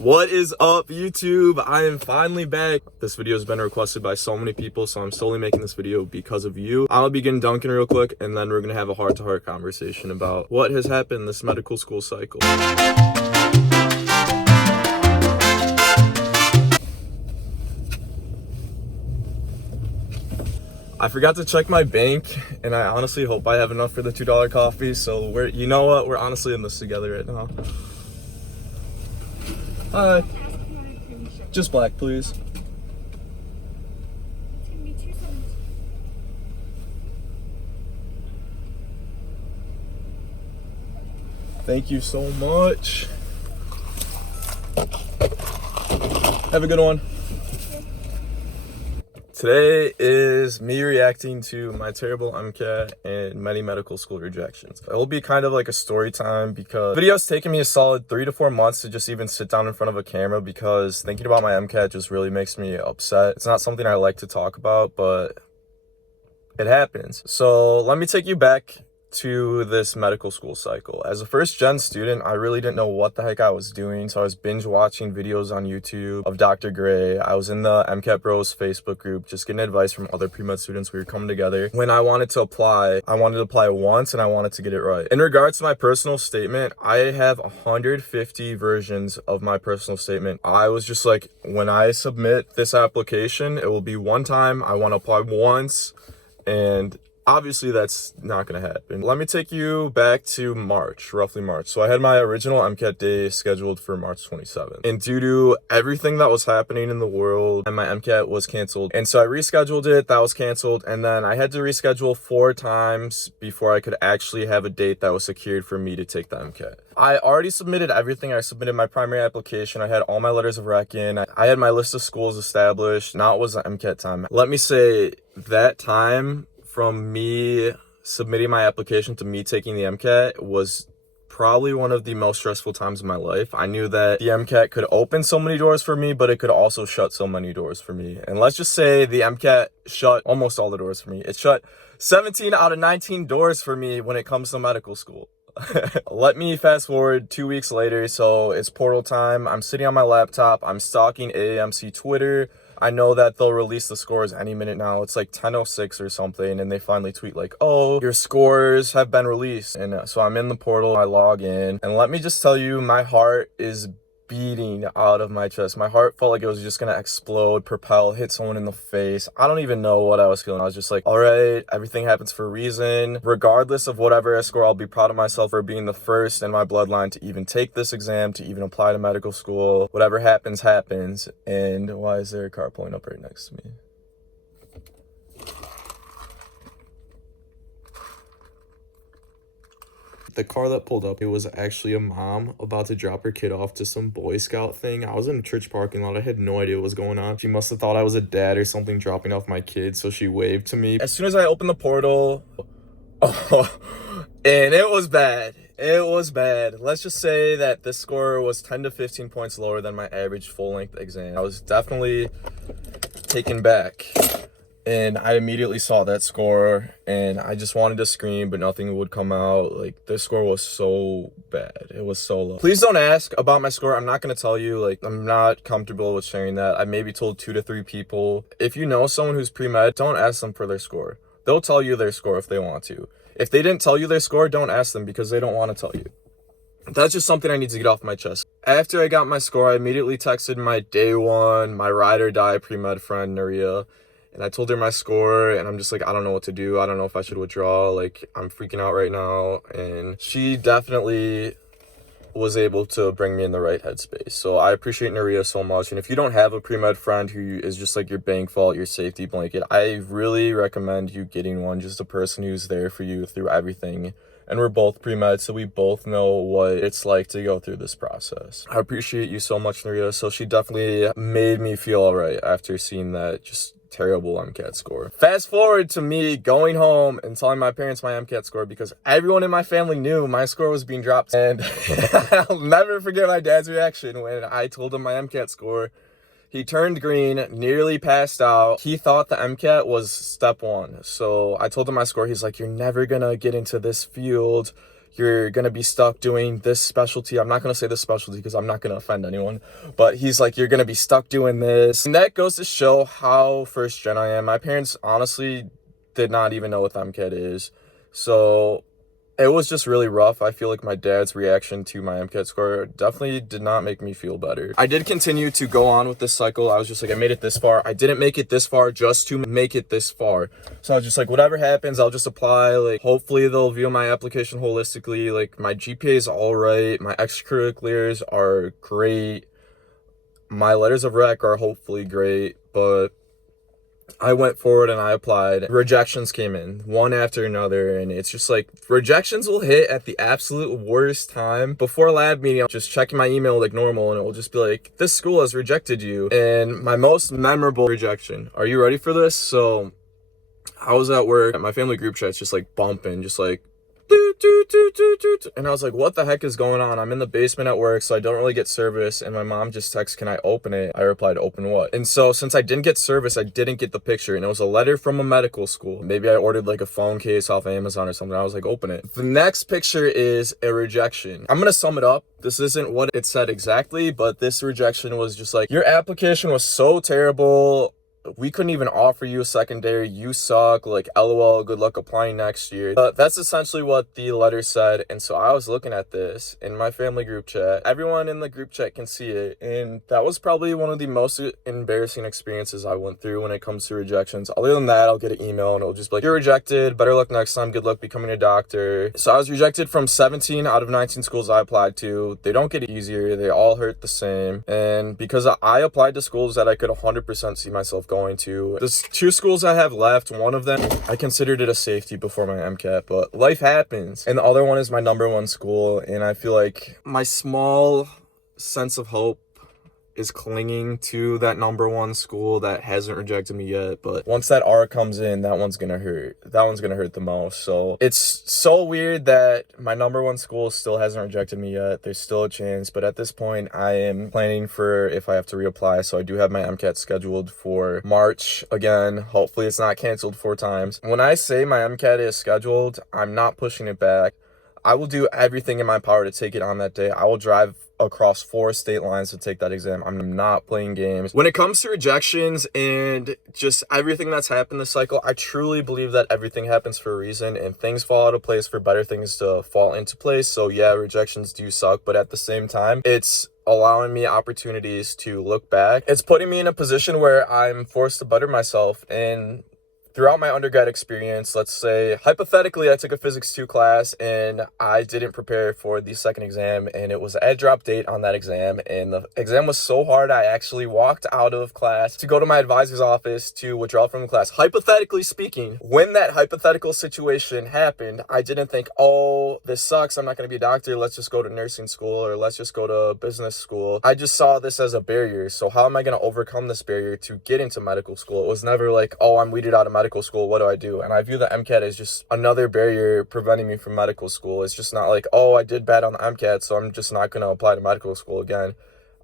What is up, YouTube? I am finally back. This video has been requested by so many people, so I'm solely making this video because of you. I'll begin dunking real quick, and then we're gonna have a heart-to-heart conversation about what has happened this medical school cycle. I forgot to check my bank, and I honestly hope I have enough for the $2 coffee, so you know what? We're honestly in this together right now. Hi. Just black, please. Thank you so much. Have a good one. Today is me reacting to my terrible MCAT and many medical school rejections. It will be kind of like a story time because the video's taken me a solid 3 to 4 months to just even sit down in front of a camera because thinking about my MCAT just really makes me upset. It's not something I like to talk about, but it happens. So let me take you back to this medical school cycle. As a first-gen student, I really didn't know what the heck I was doing, so I was binge watching videos on YouTube of Dr. Gray. I was in the MCAT Bros Facebook group just getting advice from other pre-med students. We were coming together. When I wanted to apply, I wanted to apply once and I wanted to get it right. In regards to my personal statement, I have 150 versions of my personal statement. I was just like, when I submit this application, it will be one time. I want to apply once, and obviously that's not going to happen. Let me take you back to March, roughly March. So I had my original MCAT day scheduled for March 27th. And due to everything that was happening in the world, and my MCAT was canceled. And so I rescheduled it, that was canceled. And then I had to reschedule 4 times before I could actually have a date that was secured for me to take the MCAT. I already submitted everything. I submitted my primary application. I had all my letters of rec in. I had my list of schools established. Now it was the MCAT time. Let me say that time from me submitting my application to me taking the MCAT was probably one of the most stressful times of my life. I knew that the MCAT could open so many doors for me, but it could also shut so many doors for me. And let's just say the MCAT shut almost all the doors for me. It shut 17 out of 19 doors for me when it comes to medical school. Let me fast forward 2 weeks later. So it's portal time. I'm sitting on my laptop. I'm stalking AAMC Twitter. I know that they'll release the scores any minute now. It's like 10:06 or something, and they finally tweet like, oh, your scores have been released. And so I'm in the portal, I log in, and let me just tell you, my heart is beating out of my chest. My heart felt like it was just gonna explode, propel, hit someone in the face. I don't even know what I was feeling. I was just like, all right, everything happens for a reason. Regardless of whatever I score, I'll be proud of myself for being the first in my bloodline to even take this exam, to even apply to medical school. Whatever happens, happens. And why is there a car pulling up right next to me? The car that pulled up, it was actually a mom about to drop her kid off to some Boy Scout thing. I was in a church parking lot. I had no idea what was going on. She must have thought I was a dad or something dropping off my kid, so she waved to me. As soon as I opened the portal, and it was bad. It was bad. Let's just say that this score was 10 to 15 points lower than my average full-length exam. I was definitely taken back. And I immediately saw that score, and I just wanted to scream, but nothing would come out. Like, this score was so bad. It was so low. Please don't ask about my score. I'm not going to tell you. Like, I'm not comfortable with sharing that. I maybe told 2 to 3 people. If you know someone who's pre-med, don't ask them for their score. They'll tell you their score if they want to. If they didn't tell you their score, don't ask them because they don't want to tell you. That's just something I need to get off my chest. After I got my score, I immediately texted my day one, my ride or die pre-med friend, Naria. And I told her my score, and I'm just like, I don't know what to do. I don't know if I should withdraw. Like, I'm freaking out right now. And she definitely was able to bring me in the right headspace. So I appreciate Naria so much. And if you don't have a pre-med friend who is just like your bank vault, your safety blanket, I really recommend you getting one. Just a person who's there for you through everything. And we're both pre-med, so we both know what it's like to go through this process. I appreciate you so much, Naria. So she definitely made me feel all right after seeing that just terrible MCAT score. Fast forward to me going home and telling my parents my MCAT score because everyone in my family knew my score was being dropped. And I'll never forget my dad's reaction when I told him my MCAT score. He turned green, nearly passed out. He thought the MCAT was step 1. So I told him my score. He's like, you're never gonna get into this field. you're going to be stuck doing this specialty. I'm not going to say this specialty because I'm not going to offend anyone, but he's like, you're going to be stuck doing this. And that goes to show how first gen I am. My parents honestly did not even know what the MCAT is. So it was just really rough. I feel like my dad's reaction to my MCAT score definitely did not make me feel better. I did continue to go on with this cycle. I was just like, I made it this far. I didn't make it this far just to make it this far. So I was just like, whatever happens, I'll just apply. Like, hopefully they'll view my application holistically. Like, my GPA is all right. My extracurriculars are great. My letters of rec are hopefully great, but I went forward and I applied. Rejections came in one after another, and it's just like rejections will hit at the absolute worst time. Before lab meeting, I'm just checking my email like normal, and it will just be like, this school has rejected you. And my most memorable rejection, are you ready for this? So I was at work, my family group chat's just like bumping, just like and I was like, what the heck is going on? I'm in the basement at work, so I don't really get service, and my mom just texts, can I open it? I replied, open what? And so since I didn't get service, I didn't get the picture, and it was a letter from a medical school. Maybe I ordered like a phone case off Amazon or something. I was like, open it. The next picture is a rejection. I'm gonna sum it up. This isn't what it said exactly, but this rejection was just like, your application was so terrible, we couldn't even offer you a secondary, you suck, like, LOL, good luck applying next year. That's essentially what the letter said. And so I was looking at this in my family group chat. Everyone in the group chat can see it, and that was probably one of the most embarrassing experiences I went through when it comes to rejections. Other than that, I'll get an email and it'll just be like, you're rejected, better luck next time, good luck becoming a doctor. So I was rejected from 17 out of 19 schools I applied to. They don't get easier, they all hurt the same. And because I applied to schools that I could 100% see myself going to. There's 2 schools I have left. One of them, I considered it a safety before my MCAT, but life happens. And the other one is my #1 school, and I feel like my small sense of hope is clinging to that #1 school that hasn't rejected me yet. But once that R comes in, that one's gonna hurt. That one's gonna hurt the most. So it's so weird that my #1 school still hasn't rejected me yet. There's still a chance, but at this point I am planning for if I have to reapply. So I do have my MCAT scheduled for March again. Hopefully it's not canceled 4 times. When I say my MCAT is scheduled, I'm not pushing it back. I will do everything in my power to take it on that day. I will drive across 4 state lines to take that exam. I'm not playing games. When it comes to rejections and just everything that's happened this cycle, I truly believe that everything happens for a reason, and things fall out of place for better things to fall into place. So yeah, rejections do suck, but at the same time, it's allowing me opportunities to look back. It's putting me in a position where I'm forced to better myself. And throughout my undergrad experience, let's say, hypothetically, I took a Physics 2 class and I didn't prepare for the second exam, and it was a drop date on that exam, and the exam was so hard I actually walked out of class to go to my advisor's office to withdraw from the class. Hypothetically speaking, when that hypothetical situation happened, I didn't think, oh, this sucks, I'm not going to be a doctor, let's just go to nursing school or let's just go to business school. I just saw this as a barrier. So how am I going to overcome this barrier to get into medical school? It was never like, oh, I'm weeded out of medical school, what do I do? And I view the MCAT as just another barrier preventing me from medical school. It's just not like, oh, I did bad on the MCAT, so I'm just not going to apply to medical school again.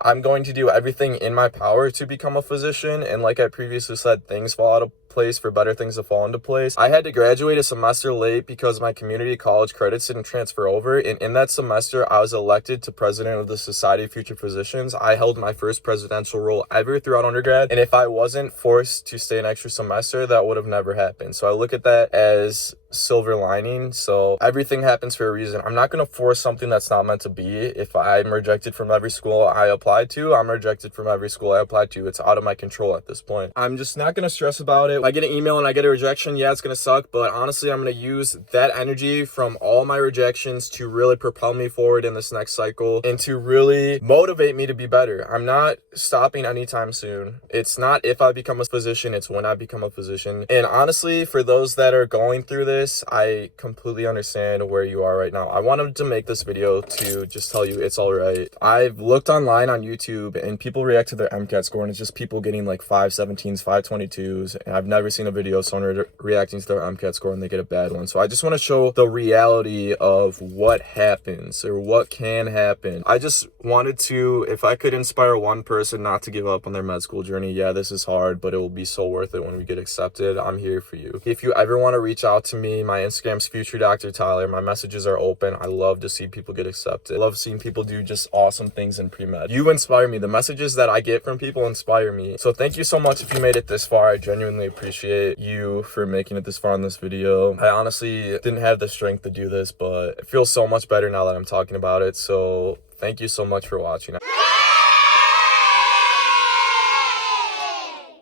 I'm going to do everything in my power to become a physician, and like I previously said, things fall out of place for better things to fall into place. I had to graduate a semester late because my community college credits didn't transfer over, and in that semester I was elected to president of the Society of Future Physicians. I held my first presidential role ever throughout undergrad, and if I wasn't forced to stay an extra semester, that would have never happened. So I look at that as silver lining. So everything happens for a reason. I'm not going to force something that's not meant to be. If I'm rejected from every school I applied to, I'm rejected from every school I applied to. It's out of my control at this point. I'm just not going to stress about it. If I get an email and I get a rejection, yeah, it's going to suck, but honestly, I'm going to use that energy from all my rejections to really propel me forward in this next cycle and to really motivate me to be better. I'm not stopping anytime soon. It's not if I become a physician, it's when I become a physician. And honestly, for those that are going through this, I completely understand where you are right now. I wanted to make this video to just tell you it's all right. I've looked online on YouTube and people react to their MCAT score, and it's just people getting like 517s, 522s, and I've never seen a video of someone reacting to their MCAT score and they get a bad one. So I just want to show the reality of what happens or what can happen. I just wanted to, if I could inspire one person not to give up on their med school journey, yeah, this is hard, but it will be so worth it when we get accepted. I'm here for you. If you ever want to reach out to me me. My Instagram's Future Dr. Tyler. My messages are open. I love to see people get accepted. I love seeing people do just awesome things in pre-med. You inspire me. The messages that I get from people inspire me. So thank you so much if you made it this far. I genuinely appreciate you for making it this far in this video. I honestly didn't have the strength to do this, but it feels so much better now that I'm talking about it. So thank you so much for watching.